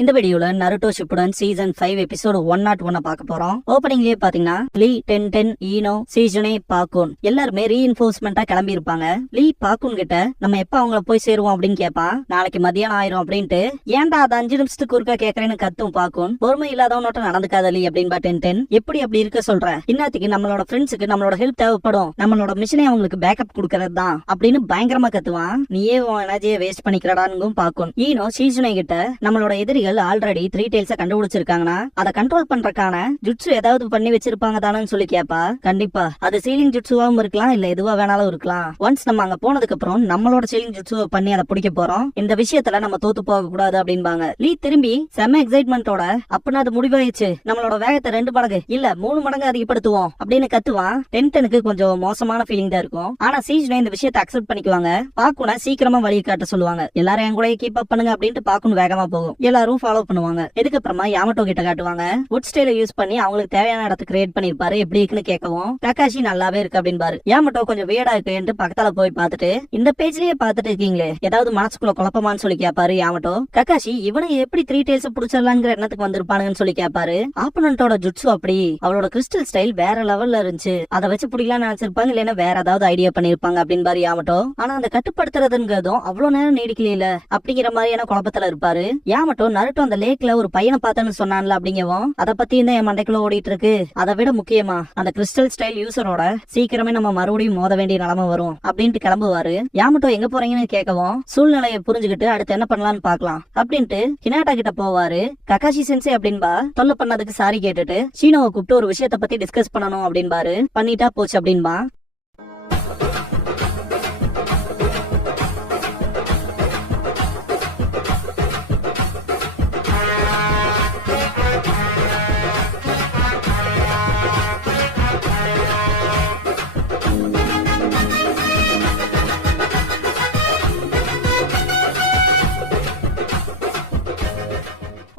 இந்த வீடியோல Naruto Shippuden season 5 episode 101 பார்க்க போறோம். ஓபனிங்லயே பாத்தீங்கன்னா லீ, டென், ஈனோ, சீஜனே, பாக்கூன் எல்லாருமே ரீஇன்ஃபோர்ஸ்மெண்டா கிளம்பி இருப்பாங்க. லீ பாக்கூன் கிட்ட நம்ம எப்ப அவங்கள போய் சேருவோம் அப்படின்னு கேட்பான். நாளைக்கு மதியானம் ஆயிரும் அப்படின்ட்டு. ஏன்டா அது 5 நிமிஷத்துக்கு ஒருக்கா கேட்கறேன்னு கத்தும் பாக்கூன். பொறுமை இல்லாதவனோட்ட நடந்துக்காத லீ அப்படின்பா டென். எப்படி அப்படி இருக்க சொல்ற? இன்னத்துக்கு நம்மளோட ஃப்ரெண்ட்ஸுக்கு நம்மளோட ஹெல்ப் தேவைப்படும், நம்மளோட மிஷனே அவங்களுக்கு பேக்கப் கொடுக்கறது தான் அப்படின்னு பயங்கரமா கத்துவான். நீயே எனர்ஜியை வேஸ்ட் பண்ணிக்கிறடான்னு பாக்கூன். ஈனோ சீஜனே கிட்ட நம்மளோட எதிரிகள் ஆல்ரெடி 3 டெயில்ஸ கண்டுபிடிச்சிருக்காங்கன்னா அதை கண்ட்ரோல் பண்றதுக்கான ஜுட்சு ஏதாவது பண்ணி வச்சிருப்பாங்க தானு சொல்லி கேப்பா. கண்டிப்பா அது சீலிங் ஜுட்சுவாவும் இருக்கலாம், இல்ல எதுவா வேணாலும் இருக்கலாம். ஒன்ஸ் நம்ம அங்க போனதுக்கு அப்புறம் நம்மளோட சீலிங் ஜுட்சுவை பண்ணி அதை பிடிக்க போறோம். இந்த விஷயத்துல நம்ம தோத்து போக கூடாது அப்படின்பாங்க. லீ திரும்பி செம்ம எக்ஸைட்மெண்டோட அப்படின்னா அது முடிவாயிடுச்சு, நம்மளோட வேகத்தை 2 மடங்கு இல்ல 3 மடங்கு அதிகப்படுத்துவோம் அப்படின்னு கத்துவான். டென்னுக்கு கொஞ்சம் மோசமான ஃபீலிங் தான் இருக்கும். ஆனா சீஜனே இந்த விஷயத்தை அக்செப்ட் பண்ணிக்குவாங்க. பாக்குன சீக்கிரமா வழி காட்ட சொல்லுவாங்க. எல்லாரும் என் கூட கீப் அப் பண்ணுங்க அப்படின்ட்டு பாக்குன் வேகமா போகும். எல்லாரும் ஃபாலோ பண்ணுவாங்க. இதுக்கப்புறமா யாமட்டோ கிட்ட காட்டுவாங்க. வுட் ஸ்டைல யூஸ் பண்ணி அவங்களுக்கு தேவையான இடத்தை கிரியேட் பண்ணிருப்பாரு. எப்படி இருக்குன்னு கேட்கவும் கக்காஷி நல்லாவே இருக்கு அப்படின்பாரு. யாமட்டோ கொஞ்சம் வியர்டா இருக்குன்னு பக்கத்தால போய் பார்த்துட்டு இந்த பேஜ்லயே பார்த்துட்டு இருக்கீங்களே ஏதாவது மனசுக்குள்ள குழப்பமான்னு சொல்லி கேட்பாரு யாமட்டோ. கக்காஷி இவனை எப்படி 3 டெயில்ஸ் புடிச்சிடலாங்கிற எண்ணத்துக்கு வந்திருப்பானுன்னு சொல்லி கேட்பாரு. ஆப்பனண்டோட ஜுட்சு அப்படி அவளோட கிறிஸ்டல் ஸ்டைல் வேற லெவல்ல இருந்துச்சு, அதை வச்சு பிடிக்கலாம்னு நினைச்சிருப்பாங்க, இல்லைன்னா வேற ஏதாவது ஐடியா பண்ணிருப்பாங்க அப்படின்பாரு யாமட்டோ. ஆனா அந்த கட்டுப்படுத்துறதுங்கிறதும் அவ்வளவு நேரம் நீடிக்கல அப்படிங்கிற மாதிரியான குழப்பத்துல இருப்பாரு. யாமட்டோ நருட்டோ அந்த லேக்ல ஒரு பையனை பார்த்தேன்னு சொன்னான்ல அப்படிங்கவும் அதை பத்தி என் மண்டைக்குள்ள ஓடிட்டு இருக்கு. அதை விட முக்கியமா அந்த கிறிஸ்டல் ஸ்டைல் யூசரோட சீக்கிரமே நம்ம மறுபடியும் மோத வேண்டிய நிலைமை வரும் அப்படின்ட்டு கிளம்புவாரு. யாமட்டோ எங்க போறீங்கன்னு கேட்கவும் சூழ்நிலையை புரிஞ்சுக்கிட்டு அடுத்து என்ன பண்ணலாம்னு பாக்கலாம் அப்படின்ட்டு ஹினாட்டா கிட்ட போவாரு. கக்காஷி சென்சே அப்படின்பா தொல்லை பண்ணதுக்கு சாரி கேட்டுட்டு சீனோவை கூப்பிட்டு ஒரு விஷயத்த பத்தி டிஸ்கஸ் பண்ணணும் அப்படின்பாரு. பண்ணிட்டா போச்சு அப்படின்பா.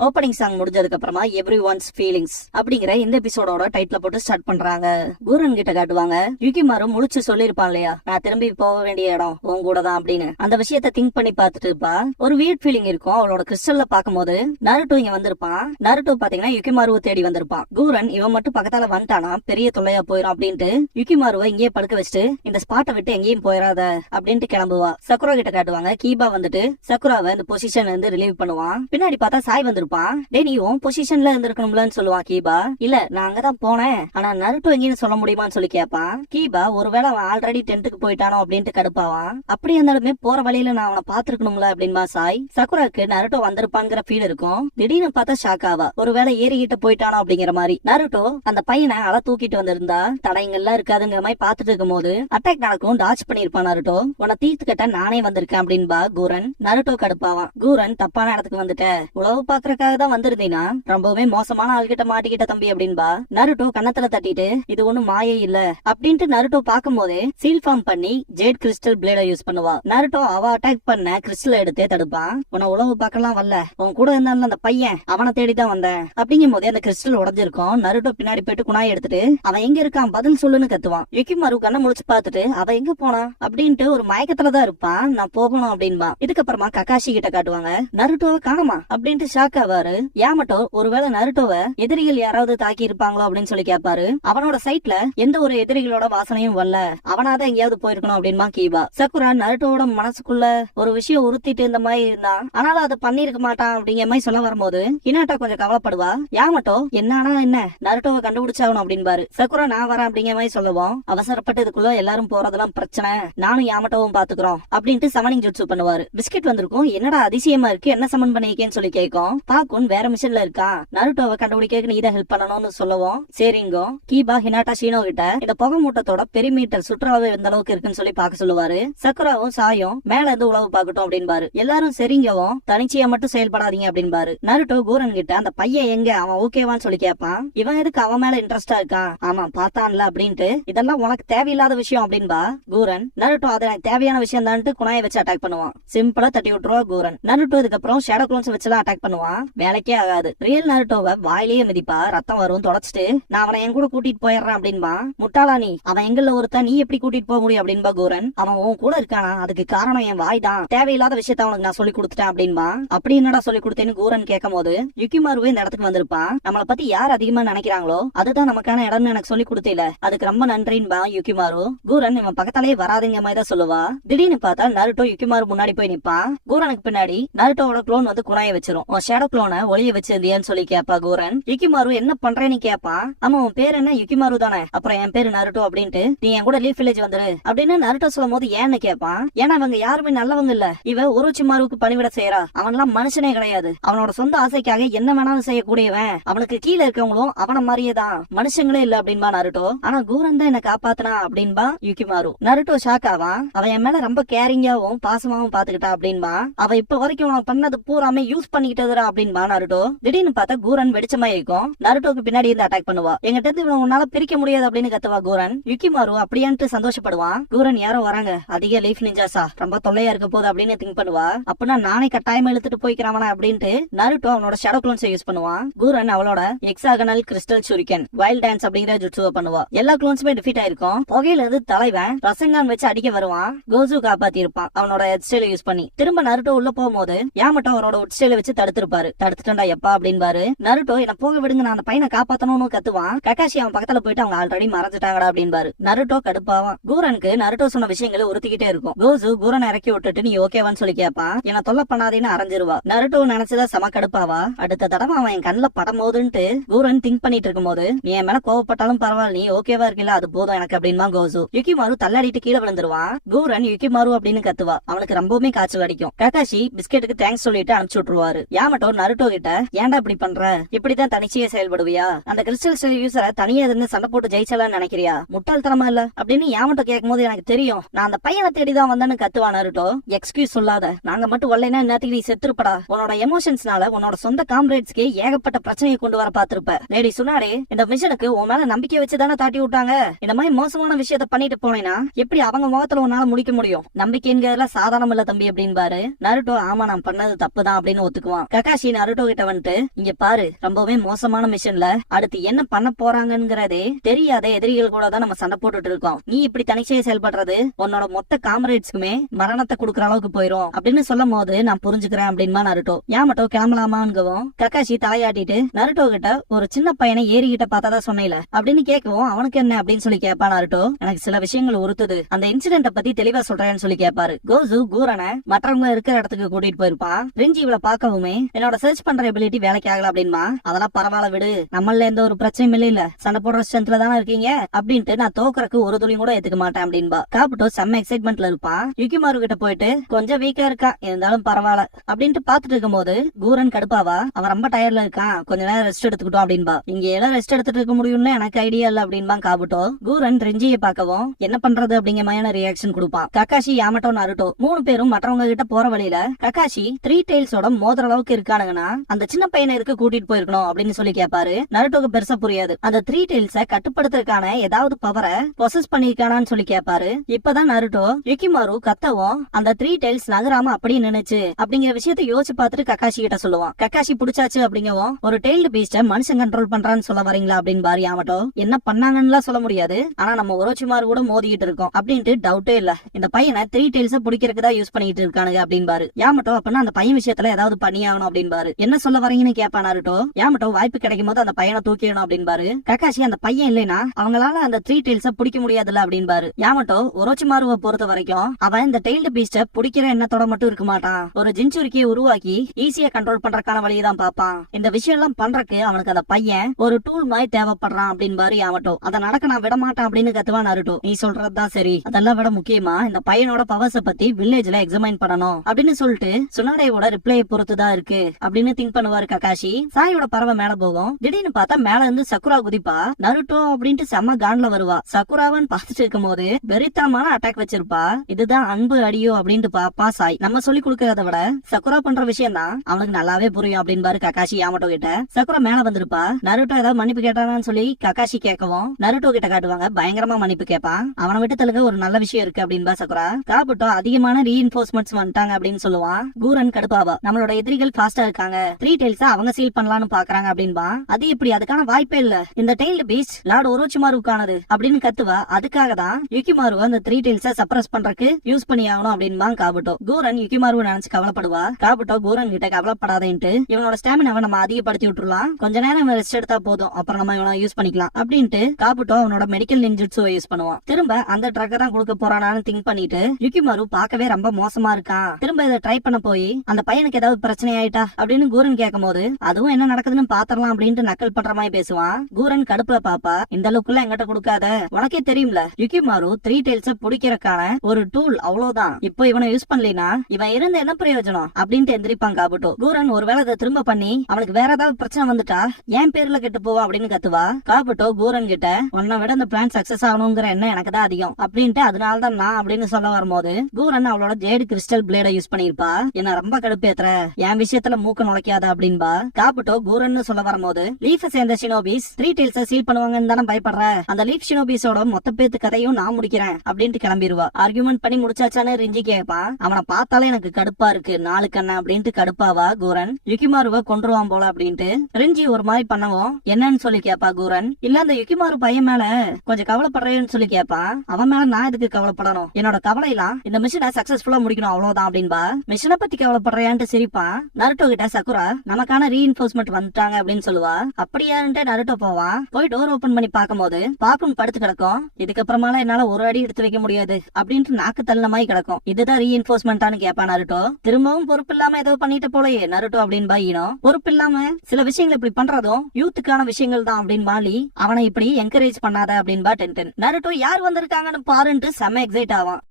ஓப்பனிங் சாங் முடிஞ்சதுக்கு அப்புறமா எவ்ரி ஒன்ஸ் ஃபீலிங்ஸ் அப்படிங்கிற இந்த எபிசோடோட டைட்டில போட்டு ஸ்டார்ட் பண்றாங்க. கூரன் கிட்ட காட்டுவாங்க. யுகிமாரு முழிச்சு சொல்லிருப்பான் இல்லையா, நான் திரும்பி போக வேண்டிய இடம் உன் கூட தான் அப்படின்னு. அந்த விஷயத்த திங்க் பண்ணி பாத்துட்டு இருப்பா. ஒரு வீட் ஃபீலிங் இருக்கும் அவளோட கிறிஸ்டல்ல பாக்கும்போது. நருட்டோ இங்க வந்திருப்பான். நருட்டோ பாத்தீங்கன்னா யுகிமாருவை தேடி வந்திருப்பான். கூரன் இவன் மட்டும் பக்கத்தால வந்துட்டானா பெரிய தொல்லையா போயிடும் அப்படின்ட்டு யுகிமாருவை இங்கேயே படுக்க வச்சுட்டு இந்த ஸ்பாட்டை விட்டு எங்கேயும் போயிடாத அப்படின்ட்டு கிளம்புவா. சக்குரா கிட்ட காட்டுவாங்க. கீபா வந்துட்டு சக்குராவை இந்த பொசிஷன்ல இருந்து ரிலீவ் பண்ணுவான். பின்னாடி பார்த்தா சாய் வந்திருப்பான். நீ உன் பொசிஷன்ல இருந்திருக்கணும்லன்னு சொல்லுவான் கீபா. இல்ல நான் அங்கதான் போனேன், ஆனா நருட்டோ எங்கன்னு சொல்ல முடியுமான்னு சொல்லி கேட்பான். கீபா ஒருவேளை அவன் ஆல்ரெடி டென்ட்டுக்கு போயிட்டானோ அப்படின்ட்டு கடுப்பாவான். அப்படி இருந்தாலுமே போற வழியில நான் அவனை பாத்துருக்கணும்ல அப்படின்பா சாய். சக்குராக்கு நருட்டோ வந்திருப்பான்ங்கிற ஃபீல் இருக்கும். திடீர்னு பார்த்தா ஷாக் ஆவா. ஒருவேளை ஏறிக்கிட்டு போயிட்டானோ அப்படிங்கிற மாதிரி. நருட்டோ அந்த பையனை அலை தூக்கிட்டு வந்திருந்தா தடைங்கெல்லாம் இருக்காதுங்கிற மாதிரி பாத்துட்டு இருக்கும் போது அட்டாக் நடக்கும் டாச் பண்ணிருப்பான் நருட்டோ. உன தீர்த்துக்கிட்ட நானே வந்திருக்கேன் அப்படின்பா கூரன். நருட்டோ கடுப்பாவான். கூரன் தப்பான இடத்துக்கு வந்துட்ட, உழவு பாக்குற தான் வந்திருந்தீங்கன்னா ரொம்பவே மோசமான ஆள்கிட்ட மாட்டிக்கிட்ட தம்பி அப்படின்பா. நருட்டோ கண்ணத்துல தட்டிட்டு இது ஒண்ணு மாயே இல்ல அப்படின்ட்டு நருட்டோ பாக்கும் போதே சீல் ஃபார்ம் பண்ணி ஜேட் கிறிஸ்டல் பிளேட யூஸ் பண்ணுவா. நருட்டோ அவ அட்டாக் பண்ண கிறிஸ்டல் எடுத்தே தடுப்பான். உன உழவு பார்க்கலாம் வரல, உன் கூட இருந்தாலும் அந்த பையன் அவனை தேடிதான் வந்தேன் அப்படிங்கும் போதே அந்த கிறிஸ்டல் உடஞ்சிருக்கும். நருட்டோ பின்னாடி போயிட்டு குணாய் எடுத்துட்டு அவன் எங்க இருக்கான் பதில் சொல்லுன்னு கத்துவான். யுகிமாரு கண்ணை முழிச்சு பாத்துட்டு அவ எங்க போனா அப்படின்ட்டு ஒரு மயக்கத்துலதான் இருப்பான். நான் போகணும் அப்படின்பா. இதுக்கப்புறமா கக்காஷி கிட்ட காட்டுவாங்க. நருட்டோவை காணுமா அப்படின்ட்டு ஷாக் ஆவாரு. யாமட்டோ ஒருவேளை நருட்டோவை எதிரிகள் யாராவது தாக்கி இருப்பாங்களோ அப்படின்னு சொல்லி கேட்பாரு. அவனோட சைட்ல எந்த ஒரு எதிரிகளோட வாசனையும் வரல, அவனாதான் எங்கேயாவது போயிருக்கணும் அப்படின்பா கீபா. சக்குரா நருட்டோட மனசுக்குள்ள ஒரு விஷயம் உறுத்திட்டு இந்த மாதிரி இருந்தான், ஆனாலும் அதை பண்ணிருக்க மாட்டான் அப்படிங்கிற மாதிரி சொல்ல வரும்போது ஹினாட்டா கொஞ்சம் கவலைப்படுவா. யாமட்டோ என்ன நருட்டோவை கண்டுபிடிச்சாகணும் அப்படின்பாரு. சக்குரா நான் வரேன் அப்படிங்கிற மாதிரி சொல்லுவோம். அவசரப்பட்டு இதுக்குள்ள எல்லாரும் போறதெல்லாம் பிரச்சனை, நானும் யாமட்டோவும் பாத்துக்கிறோம் அப்படின்ட்டு சமனிங் ஜுட்சு பண்ணுவாரு. பிஸ்கெட் வந்திருக்கும். என்னடா அதிசயமா இருக்கு, என்ன சமன் பண்ணிருக்கேன்னு சொல்லி கேட்கும். பாக்குன் வேற மிஷன்ல இருக்கா, நருட்டோவை கண்டுபிடிக்க நீதான் ஹெல்ப் பண்ணணும்னு சொல்லவும் சரிங்கோ. கீபா ஹினாட்டா ஷீனோ கிட்ட இந்த புகை மூட்டத்தோட பெரிமீட்டர் சுற்றுலாவை எந்த அளவுக்கு இருக்குன்னு சொல்லி பாக்க சொல்லுவாரு. சக்குராவும் சாயும் மேல இருந்து உழவு பாக்கட்டும் அப்படின்பாரு. எல்லாரும் சரிங்கவும் தனிச்சையா மட்டும் செயல்படாதீங்க அப்படின்பாரு. நருட்டோ கூரன் கிட்ட அந்த பையன் எங்க, அவன் ஓகேவான்னு சொல்லி கேட்பான். இவன் எதுக்கு அவன் மேல இன்ட்ரெஸ்டா இருக்கான், ஆமா பாத்தான்ல அப்படின்ட்டு. இதெல்லாம் உனக்கு தேவையில்லாத விஷயம் அப்படின்பா கூரன். நருட்டோ அது எனக்கு தேவையான விஷயம் தான் குணாயை வச்சு அட்டாக் பண்ணுவான். சிம்பிளா தட்டி விட்டுருவா கூரன். நருட்டோ இதுக்கப்புறம் ஷேடோ க்ளோன்ஸ் வச்சுலாம் அட்டாக் பண்ணுவான். வேலைக்கே ஆகாது. ரியல் நருட்டோவை வாயிலேயே மிதிப்பா, ரத்தம் வரும், தொடச்சிட்டு நான் அவனை என் கூட கூட்டிட்டு போயிடுறேன் அப்படின்பா. முட்டாளா நீ, அவன் எங்கள்ல ஒருத்தன், நீ எப்படி கூட்டிட்டு போக முடியும் அப்படின்பா கூரன். அவன் உன் கூட இருக்கானா, அதுக்கு காரணம் என் வாய் தான், தேவையில்லாத விஷயத்த அவனுக்கு நான் சொல்லி கொடுத்துட்டேன் அப்படின்பா. அப்படி என்னடா சொல்லி கொடுத்தேன்னு கூரன் கேட்கும் போது, யுக்கிமாருவே இந்த இடத்துக்கு வந்திருப்பான், நம்மளை பத்தி யார் அதிகமா நினைக்கிறாங்களோ அதுதான் நமக்கான இடம்னு எனக்கு சொல்லி கொடுத்தேல, அதுக்கு ரொம்ப நன்றின்பா யுக்கிமாரு. கூரன் இவன் பக்கத்தாலே வராதுங்க மாதிரி தான் சொல்லுவா. திடீர்னு பார்த்தா நருட்டோ யுக்கிமாரு முன்னாடி போய் நிப்பான். கூரனுக்கு பின்னாடி நருட்டோவோட க்ளோன் வந்து குணாய வச்சிரும். உன் ஷேடோ க்ளோனை ஒளிய வச்சிருந்தியான்னு சொல்லி கேப்பா கூரன். யுக்கிமாரு என்ன பண்றேன்னு கேப்பான். ஆமா உன் பேர் என்ன, யுக்கிமாரு தானே, அப்புறம் என் பேரு நருட்டோ அப்படின்ட்டு, நீ என் கூட லீஃப் வில்லேஜ் வந்துரு அப்படின்னு நருட்டோ சொல்லும் போது ஏன்னு கேப்பான். ஏன்னா அவங்க யாருமே நல்லவங்க இல்ல, இவ ஒரோச்சிமாருக்கு பணிவிட செய்யறா, அவன்லாம் மனுஷனே கிடையாது, அவனோட சொந்த ஆசைக்காக என்ன வேணாலும் செய்யக்கூடியவன், அவனுக்கு கீழே இருக்கவங்களும் அவன மாதிரியே தான், மனுஷங்களே இல்ல அப்படின்பா நருட்டோ. ஆனா கூரன் தான் என்ன காப்பாத்தினா அப்படின்பா யுக்கிமாரு. நருட்டோ ஷாக் ஆவான். அவன் என் மேல ரொம்ப கேரிங்காவும் பாசமாவும் பாத்துக்கிட்டா அப்படின்பா. அவ இப்ப வரைக்கும் அவன் பண்ணது பூராமே யூஸ் பண்ணிக்கிட்டதுரா அப்படின்பா நருட்டோ. திடீர்னு பார்த்தா கூரன் வெடிச்சமா இருக்கும். நருட்டோக்கு பின்னாடி இருந்து அட்டாக் பண்ணுவா. எங்கிட்ட இருந்து உன்னால பிரிக்க முடியாது அப்படின்னு கத்துவா கூரன். யுக்கிமாரு அப்படியான்ட்டு சந்தோஷப்படுவான். கூரன் யாரோ வராங்க, அதிக லீஃப் நிஞ்சாசா, ரொம்ப தொல்லையா இருக்க போது அப்படின்னு திங்க் பண்ணுவா. அப்படின்னா நானே கட்டாயமா இழுத்துட்டு போய்க்கிறான் அப்படின்ட்டு நருட்டோ அவனோட ஷேடோ க்ளோன்ஸ் யூஸ் பண்ணுவான். கூரன் அவளோட hexagonal crystal shuriken wild dance அப்படிங்கிற ஜுட்சுவை பண்ணுவா. எல்லா க்ளோன்ஸுமே டிஃபீட் ஆயிருக்கும். புகையில இருந்து தலைவன் ரசங்கான் வச்சு அடிக்க வருவான். கோசு காப்பாத்தி இருப்பான் அவனோட ஹெட்ஸ்டைல யூஸ் பண்ணி. திரும்ப நருட்டோ உள்ள போகும்போது யாமட்டோ அவரோட ஹெட்ஸ்டைல வச்சு தடுத்திருப்பாரு. தடுத்துட்டா எப்பா அப்படின்பாரு. நருட்டோ என்ன போக விடுங்க, நான் அந்த பையனை காப்பாத்தணும்னு கத்துவான். ககாஷி அவன் பக்கத்துல போயிட்டு அவங்க ஆல்ரெடி மறைஞ்சிட்டாங்கடா அப்படின்பாரு. நருட்டோ கடுப்பாவான். கூரனுக்கு நருட்டோ சொன்ன விஷயங்களை உறுத்திக்கிட்டே இருக்கும். கோசு கூரன் இறக்கி விட்டுட்டு நீ ஓகேவான்னு சொல்லி கேட்பான். என்ன தொல்லை பண்ணாதேன்னு அரைஞ்சிருவா. நருட்டோ நினைச்சதா செம கடுப்பாவா. அடுத்த தடவை அவன் என் கண்ணுல படம் போதுன்ட்டு கூரன் திங்க் பண்ணிட்டு இருக்கும் போது, நீ என் மேல கோவப்பட்டாலும் பரவாயில்ல, நீ ஓகேவா இருக்கல, அது போதும் எனக்கு அப்படின்பா கோசு. யுக்கிமாரு தள்ளாடிட்டு கீழே விழுந்துருவான். கூரன் யுக்கிமாரு அப்படின்னு கத்துவா. அவனுக்கு ரொம்பவுமே காய்ச்சல் அடிக்கும். ககாஷி பிஸ்கெட்டுக்கு தேங்க்ஸ் சொல்லிட்டு அனுப்பிச்சு விட்டுருவாரு. யாமட்டோ நருட்டோ கிட்ட ஏன்டா இப்படி பண்ற, இப்படிதான் தனிச்சையா செயல்படுவியா, அந்த கிறிஸ்டல் ஸ்டீல் யூசரை தனியா இருந்து சண்டை போட்டு ஜெயிச்சலான்னு நினைக்கிறியா, முட்டாள்தனமா இல்ல அப்படின்னு யாமட்டோ கேட்கும் போது, எனக்கு தெரியும் நான் அந்த பையனை தேடிதான் வந்தேன்னு கத்துவா நருட்டோ. எக்ஸ்கியூஸ் சொல்லாத, நாங்க மட்டும் வரலைன்னா நேரத்துக்கு நீ செத்துருப்படா, உன்னோட எமோஷன்ஸ்னால உன்னோட சொந்த காம்ரேட்ஸ்க்கு ஏகப்பட்ட பிரச்சனையை கொண்டு வர பாத்திருப்ப. லேடி சுனாரே, இந்த மிஷனுக்கு உன் மேல நம்பிக்கை வச்சுதானே தாட்டி விட்டாங்க, இந்த மாதிரி மோசமான விஷயத்த பண்ணிட்டு போனேன்னா எப்படி அவங்க முகத்துல உன்னால முடிக்க முடியும், நம்பிக்கைங்கிறதுல சாதாரணம் இல்ல தம்பி அப்படின்பாரு. நருட்டோ ஆமா நான் பண்ணது தப்புதான் அப்படின்னு ஒத்துக்குவான். ககாஷி நருட்டோ கிட்ட வந்துட்டு, இங்க பாரு ரொம்பவே மோசமான மிஷன்ல அடுத்து என்ன பண்ண போறாங்கங்கிறதே தெரியாத எதிரிகள் கூட தான் நம்ம சண்டை போட்டுட்டு இருக்கோம், நீ இப்படி தனிச்சையா செயல்படுறது உன்னோட மொத்த காமரேட்ஸ்க்குமே மரணத்தை கொடுக்கற அளவுக்கு போயிரும் அப்படின்னு சொல்லும் போது நான் புரிஞ்சுக்கிறேன் அப்படின்பா நருட்டோ. யாமட்டோ கிளம்பலாமாங்கவும் ககாஷி தலையாட்டிட்டு நருட்டோ கிட்ட ஒரு சின்ன பையனை ஏறிக்கிட்ட பார்த்ததா சொன்னேல அப்படின்னு கேட்கவும், அவனுக்கு என்ன அப்படின்னு சொல்லி கேட்பா நருட்டோ. எனக்கு சில விஷயங்கள் உறுத்துது, அந்த இன்சிடென்ட பத்தி தெளிவா சொல்றேன்னு சொல்லி கேட்பாரு. கோசு கூரனை மற்றவங்க இருக்கிற இடத்துக்கு கூட்டிட்டு போயிருப்பான். ரிஞ்சி இவளை பார்க்கவுமே என்னோட சர்ச் பண்ற எபிலிட்டி வேலைக்கு ஆகல அப்படின்பா. அதெல்லாம் பரவாயில்ல விடு, நம்மள எந்த ஒரு பிரச்சனையும் இல்ல, சண்டை போடுற ஸ்ட்ரென்த்ல தானே இருக்கீங்க அப்படின்ட்டு நான் தோக்குறக்கு ஒரு துளி கூட ஏத்துக்க மாட்டேன் அப்படின்பா. காப்புட்டோ செம்ம எக்ஸைட்மெண்ட்ல இருப்பான். யுக்கிமாரு கிட்ட போயிட்டு கொஞ்சம் வீக்கா இருக்கா இருந்தாலும் பரவாயில்ல அப்படின்ட்டு பாத்துட்டு இருக்கும் போது கூரன் கடுப்பாவா, அவன் ரொம்ப டயர்ட்ல இருக்கான், கொஞ்ச நேரம் ரெஸ்ட் எடுத்துக்கிட்டோம் அப்படின்பா. இங்க எல்லாம் ரெஸ்ட் எடுத்துட்டு இருக்க முடியும்னு எனக்கு ஐடியா இல்ல அப்படின்பா காப்புட்டோ. கூரன் ரிஞ்சியை பார்க்கவும் என்ன பண்றது அப்படிங்கிற மாதிரியான ரியாக்ஷன் கொடுப்பான். ககாஷி யாமட்டோ நருட்டோ 3 பேரும் மற்றவங்க கிட்ட போற வழியில ககாஷி 3 டெயில்ஸோட மோதிர அளவுக்கு இருக்கானுங்கன்னா அந்த சின்ன பையனை இருக்கு கூட்டிட்டு போயிருக்கணும் அப்படின்னு சொல்லி கேட்பாரு. நருட்டோக்கு பெருசா புரியாது. அந்த 3 டெயில்ஸ கட்டுப்படுத்துறதுக்கான ஏதாவது பவரை பொசஸ் பண்ணிருக்கானான்னு சொல்லி கேட்பாரு. இப்பதான் நருட்டோ யுக்கிமாரு கத்தவும் அந்த 3 டெயில்ஸ் நகராம அப்படியே நினைச்சு அப்படிங்கிற விஷயத்தை யோசிச்சு பார்த்துட்டு ககாஷி கிட்ட சொல்லுவான். ககாஷி புடிச்சாச்சு அப்படிங்கவும், ஒரு டெயில்டு பீஸ்ட மனுஷன் கண்ட்ரோல் பண்றான்னு சொல்ல வரீங்களா அப்படின்னு பாரு யாமட்டோ. என்ன பண்ணாங்கன்னு சொல்ல முடியாது, ஆனா நம்ம ஒரோச்சிமாரு கூட மோதிக்கிட்டு இருக்கோம் அப்படின்ட்டு டவுட்டே இல்ல, இந்த பையனை 3 டெயில்ஸ புடிக்கிறதுக்கு தான் யூஸ் பண்ணிட்டு இருக்கானுங்க அப்படின்பாரு. யாமட்டோ அப்படின்னா அந்த பையன் விஷயத்துல ஏதாவது பண்ணியாகணும் அப்படின்பாரு. என்ன சொல்ல வரீங்கன்னு கேப்பா நருட்டோ. யாமட்டோ வாய்ப்பு கிடைக்கும் போது அந்த பையனை தூக்கிடணும் அப்படின்பாரு. ககாஷி அந்த பையன் இல்லைன்னா அவங்களால அந்த 3 டெயில்ஸ பிடிக்க முடியாதுல்ல அப்படின்பாரு. யாமட்டோ ஒரோச்சிமாருவை பொறுத்த வரைக்கும் அவன் இந்த டெயில்டு பீஸ்ட பிடிக்கிற எண்ணத்தோட மட்டும் இருக்க மாட்டான், ஒரு ஜின்சுரிக்கியை உருவாக்கி ஈஸியா கண்ட்ரோல் பண்றதுக்கான வழியை தான் பாப்பான். இந்த விஷயம் எல்லாம் பண்றதுக்கு அவனுக்கு அந்த பையன் ஒரு டூல் மாதிரி தேவைப்படுறான் அப்படின்பாரு யாமட்டோ. அதை நடக்க நான் விட மாட்டேன் அப்படின்னு கத்துவா நருட்டோ. நீ சொல்றதுதான் சரி, அதெல்லாம் விட முக்கியமா இந்த பையனோட பவர்ஸ பத்தி வில்லேஜ்ல எக்ஸாமைன் பண்ணணும் அப்படின்னு சொல்லிட்டு சுனாடேவோட ரிப்ளையை பொறுத்துதான் இருக்கு அப்படின்னு திங்க் பண்ணுவாரு ககாஷி. சாயோட பறவை மேல போகும். திடீர்னு பார்த்தா மேல இருந்து சக்குரா குதிப்பா. நருட்டோ அப்படின்ட்டு செம்ம கான்ல வருவா. சக்குராவன் பார்த்துட்டு இருக்கும் போது வெறித்தனமான அட்டாக் வச்சிருப்பா. இதுதான் அன்பு அடியோ அப்படின்ட்டு பாப்பா சாய். நம்ம சொல்லி கொடுக்கறத விட சக்குரா பண்ற விஷயம் தான் அவனுக்கு நல்லாவே புரியும் அப்படின்பாரு ககாஷி யாமட்டோ கிட்ட. சக்குரா மேல வந்திருப்பா. நருட்டோ ஏதாவது மன்னிப்பு கேட்டானான்னு சொல்லி ககாஷி கேட்கவும் நருட்டோ கிட்ட காட்டுவாங்க. பயங்கரமா மன்னிப்பு கேட்பான். அவனை விட்டு தழுக ஒரு நல்ல விஷயம் இருக்கு அப்படின்பா சக்குரா. காப்புட்டோ அதிகமான ரீஇன்ஃபோர்ஸ்மெண்ட்ஸ் வந்துட்டாங்க அப்படின்னு சொல்லுவான். கூரன் கடுப்பாவா, நம்மளோட எதிரிகள் ஃபாஸ்டா இருக்காங்க இருக்காங்க. 3 டைல்ஸ் அவங்க சீல் பண்ணலாம்னு பாக்குறாங்க அப்படின்பா. அது இப்படி அதுக்கான வாய்ப்பே இல்ல. இந்த டைல்டு பீச் லார்ட் ஒரோச்சிமாருக்கானது அப்படின்னு கத்துவா. அதுக்காக தான் யுகிமாரு அந்த 3 டைல்ஸ சப்ரஸ் பண்றதுக்கு யூஸ் பண்ணி ஆகணும் அப்படின்பா காபுட்டோ. கூரன் யுகிமாரு நினைச்சு கவலைப்படுவா. காபுட்டோ கூரன் கிட்ட கவலைப்படாதேன்ட்டு இவனோட ஸ்டாமினாவை நம்ம அதிகப்படுத்தி விட்டுறலாம், கொஞ்ச நேரம் ரெஸ்ட் எடுத்தா போதும், அப்புறம் நம்ம இவனை யூஸ் பண்ணிக்கலாம் அப்படின்ட்டு காபுட்டோ அவனோட மெடிக்கல் நின்ஜுட்சுவை யூஸ் பண்ணுவான். திரும்ப அந்த ட்ரக்கை தான் கொடுக்க போறானான்னு திங்க் பண்ணிட்டு யுகிமாரு பார்க்கவே ரொம்ப மோசமா இருக்கான், திரும்ப இதை ட்ரை பண்ண போய் அந்த பையனுக்கு ஏதாவது பிரச்சனை ஆயிட்டா அப்படின்னு கூரன் கேட்கும் போது அதுவும் என்ன நடக்குதுன்னு பாத்திரலாம் அப்படின்ட்டு நக்கல் பண்ற மாதிரி பேசுவான். கூரன் கடுப்புல பாப்பா, இந்த அளவுக்குள்ள எங்கிட்ட கொடுக்காத, உனக்கே தெரியும்ல யுகிமாரு 3 டைல்ஸ பிடிக்கிறதுக்கான ஒரு டூல், அவ்வளவுதான். இப்போ இவனை யூஸ் பண்ணலினா இவன் இருந்த என்ன பிரயோஜனம் அப்படின்ட்டு எந்திரிப்பான் காபுட்டோ. கூரன் ஒருவேளை அதை திரும்ப பண்ணி அவனுக்கு வேற ஏதாவது பிரச்சனை வந்துட்டா என் பேர்ல கெட்டு போவா அப்படின்னு கத்துவா. காபுட்டோ கூரன் கிட்ட உன்னை விட இந்த பிளான் சக்சஸ் ஆகணுங்கிற எண்ணம் எனக்கு தான் அதிகம் அப்படின்ட்டு அதனாலதான் நான் அப்படின்னு சொல்ல வரும்போது கூரன் அவளோட ஜேடு கிறிஸ்டல் பிளேட யூஸ் பண்ணிருப்பா. என்ன ரொம்ப கடுப்பேத்துற, என் விஷயத்துல மூக்க நுழைக்காத அப்படின்பா. காபுட்டோ கூரன் சொல்ல வரும்போது லீஃப் சேர்ந்த ஷினோபிஸ் 3 டைல்ஸ சீல் பண்ணுவாங்கன்னு தானே பயப்படுற, அந்த லீஃப் ஷினோபிஸோட மொத்த பேத்து கதையும் நான் முடிக்கிறேன் அப்படின்ட்டு கிளம்பிடுவா. ஆர்குமெண்ட் பண்ணி முடிச்சாச்சான்னு ரிஞ்சி கேட்பான். அவனை பார்த்தாலே எனக்கு கடுப்பா இருக்கு, 4 கண்ண அப்படின்ட்டு கடுப்பாவா கூரன். யுகிமாருவை கொன்றுவான் போல அப்படின்ட்டு ரிஞ்சி ஒரு மாதிரி பண்ணவும் என்னன்னு சொல்லி கேப்பா கூரன். இல்ல அந்த யுகிமாரு பையன் மேல கொஞ்சம் கவலைப்படுறேன்னு சொல்லி கேட்பான். அவன் மேல நான் எதுக்கு கவலைப்படணும், என்னோட கவலை எல்லாம் இந்த மிஷனை சக்சஸ்ஃபுல்லா முடிக்கணும் அவ்வளவுதான் அப்படின்பா. மிஷனை பத்தி கவலைப்படுறியான்ட்டு சிரிப்பான். நருட்டோ கிட்ட சக்குரா நமக்கான ரீஇன்ஃபோர்ஸ்மெண்ட் வந்துட்டாங்க அப்படின்னு சொல்லுவா. அப்படியான்ட்டு நருட்டோ போவான். போய் டோர் ஓபன் பண்ணி பார்க்கும்போது பாக்கும் படுத்து கிடக்கும். இதுக்கப்புறமால என்னால ஒரு அடி எடுத்து வைக்க முடியாது அப்படின்ட்டு நாக்கு தள்ளின மாதிரி கிடக்கும். இதுதான் ரீஇன்ஃபோர்ஸ்மெண்டான்னு கேட்பான் நருட்டோ. திரும்பவும் பொறுப்பு இல்லாம ஏதோ பண்ணிட்டு போலயே நருட்டோ அப்படின்னு பாயினோ. பொறுப்பு இல்லாம சில விஷயங்கள் இப்படி பண்றதும் யூத்துக்கான விஷயங்கள் தான் அப்படின்னு பாலி அவனை இப்படி என்கரேஜ் பண்ணாத அப்படின்பா டென்டன். நருட்டோ யார் வந்திருக்காங்கன்னு பாருன்ட்டு செம்ம எக்ஸைட் ஆவான்.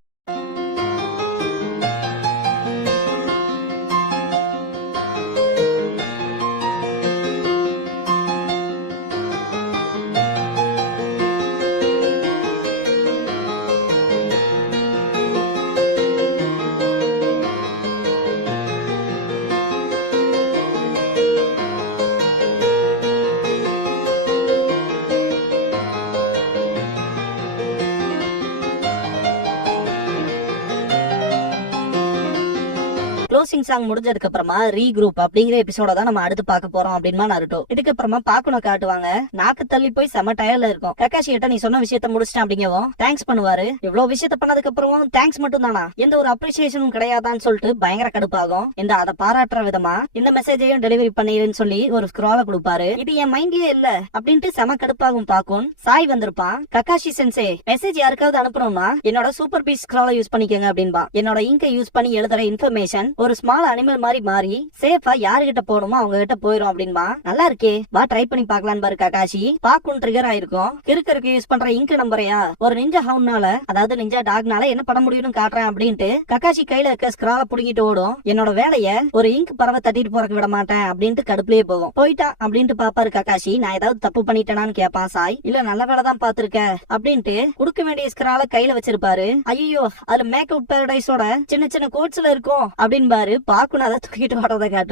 க்ளோசிங் சாங் முடிஞ்சதுக்கு அப்புறமா ரீக்ரூப் அப்படிங்கிற எபிசோட தான் நம்ம அடுத்து பார்க்க போறோம் அப்படின்னா நருட்டோ. இதுக்கு அப்புறமா பாக்குன காட்டுவாங்க. நாக்கு தள்ளி போய் செம டயர்ல இருக்கும். கக்காஷி கிட்ட நீ சொன்ன விஷயத்த முடிச்சிட்டேன் அப்படிங்கவும் தேங்க்ஸ் பண்ணுவாரு. இவ்வளவு விஷயத்த பண்ணதுக்கு அப்புறமும் தேங்க்ஸ் மட்டும் தானா, எந்த ஒரு அப்ரிசியேஷனும் கிடையாதான்னு சொல்லிட்டு பயங்கர கடுப்பாகும். இந்த அதை பாராட்டுற விதமா இந்த மெசேஜையும் டெலிவரி பண்ணிருன்னு சொல்லி ஒரு ஸ்க்ரால கொடுப்பாரு. இது என் மைண்ட்லயே இல்ல அப்படின்ட்டு செம கடுப்பாகும். பாக்கும் சாய் வந்திருப்பான். கக்காஷி சென்சே மெசேஜ் யாருக்காவது அனுப்பணும்னா என்னோட சூப்பர் பீஸ் ஸ்க்ரால யூஸ் பண்ணிக்கங்க அப்படின்பா. என்னோட இங்கை யூஸ் பண்ணி எழுதுற இன்ஃபர்மேஷன் ஒரு ஸ்மால் அனிமல் மாதிரி மாறி சேஃபா யாருகிட்ட போகணுமோ அவங்க கிட்ட போயிரும் அப்படின்பா. நல்லா இருக்கே, வா ட்ரை பண்ணி பாக்கலான்னு பாரு கக்காஷி. பாக்கும் ட்ரிகர் ஆயிருக்கும். கிறுக்கருக்கு யூஸ் பண்ற இங்க் நம்பரையா ஒரு நிஞ்சா ஹவுன்னால அதாவது நிஞ்சா டாக்னால என்ன பண்ண முடியும்னு காட்டுறேன் அப்படின்ட்டு கக்காஷி கையில இருக்க ஸ்க்ரால புடிங்கிட்டு ஓடும். என்னோட வேலைய ஒரு இங்க் பறவை தட்டிட்டு போறக்கு விட மாட்டேன் அப்படின்ட்டு கடுப்புலயே போகும். போயிட்டா அப்படின்ட்டு பாப்பாரு கக்காஷி. நான் ஏதாவது தப்பு பண்ணிட்டேனான்னு கேட்பான் சாய். இல்ல நல்ல வேலை தான் பாத்துருக்க அப்படின்ட்டு குடுக்க வேண்டிய ஸ்க்ரால கையில வச்சிருப்பாரு. ஐயோ அதுல மேக்கப் பேரடைஸோட சின்ன சின்ன கோட்ஸ்ல இருக்கும் அப்படின்பாரு. பாக்குன்னு அதை தூக்கிட்டு வர்றதை காட்டும்.